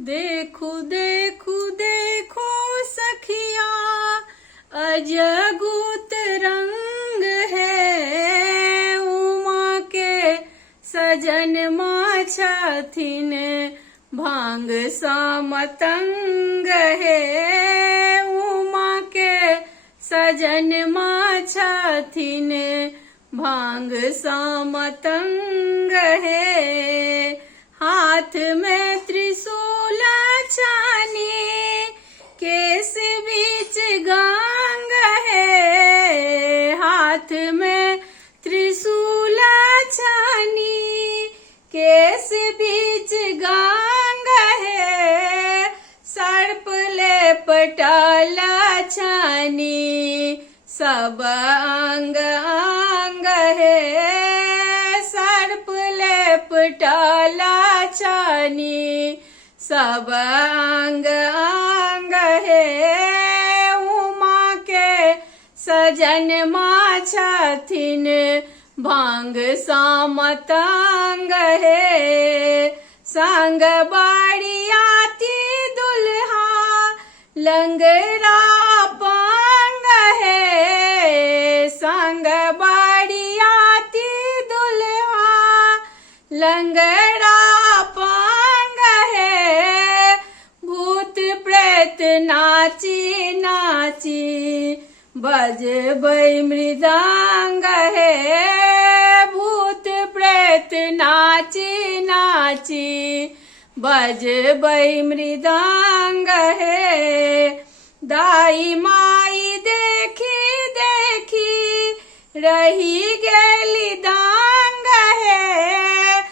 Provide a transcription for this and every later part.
देखू देखू देखो सखिया अजगुत रंग है। उमा के सजन माँ छथिन भांग सा मतंग है। उमा के सजन माँ छथिन भांग सा मतंग है। हाथ में त्रिशूल छानी केस बीच गांग है। हाथ में त्रिशूल छानी केस बीच गांग है। सर्प ले पटाला छानी सब अंग अंग है। सर्प ले पटाला छानी सब अंग अंग है। उमा के सजन माँ छथिन भांग सा मतंग है। संग बाड़ियाती दुल्हा लंगड़ा पांग है। संग बाड़ियाती दुल्हा लंगड़ा पांग है। भूत प्रेत नाची नाची बजबै मृदंग है। भूत प्रेत नाची नाची बजबै मृदंग है। दाई माई देखी देखी रही गेली दांग है।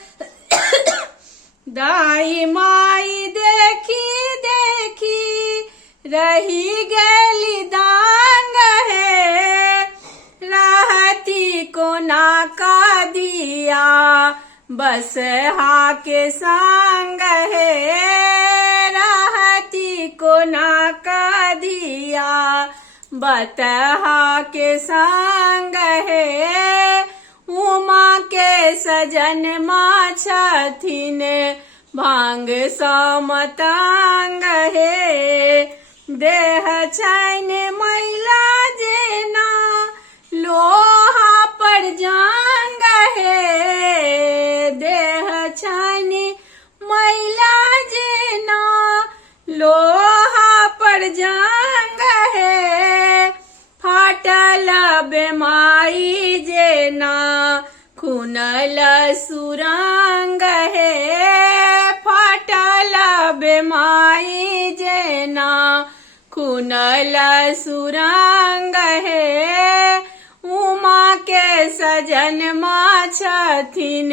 दाई माई देखी देखी रही गेली दांग है। रहती कोना का दिया बस हा के संग है। रहती कोना का दिया बतहा के संग है। उमा के सजन माँ छथिन भांग सा मतंग है। देह छैन मैला जेना लोहा पर जांग है। देह छैन मैला जेना लोहा पर जांग है। फाटल बेमाई जेना खुनल सुरंग है। फाटल बेमाई जेना खुनल सुरंग है। उमा के सजन माँ छथिन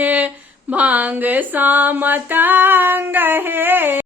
भांग सा मतंग है।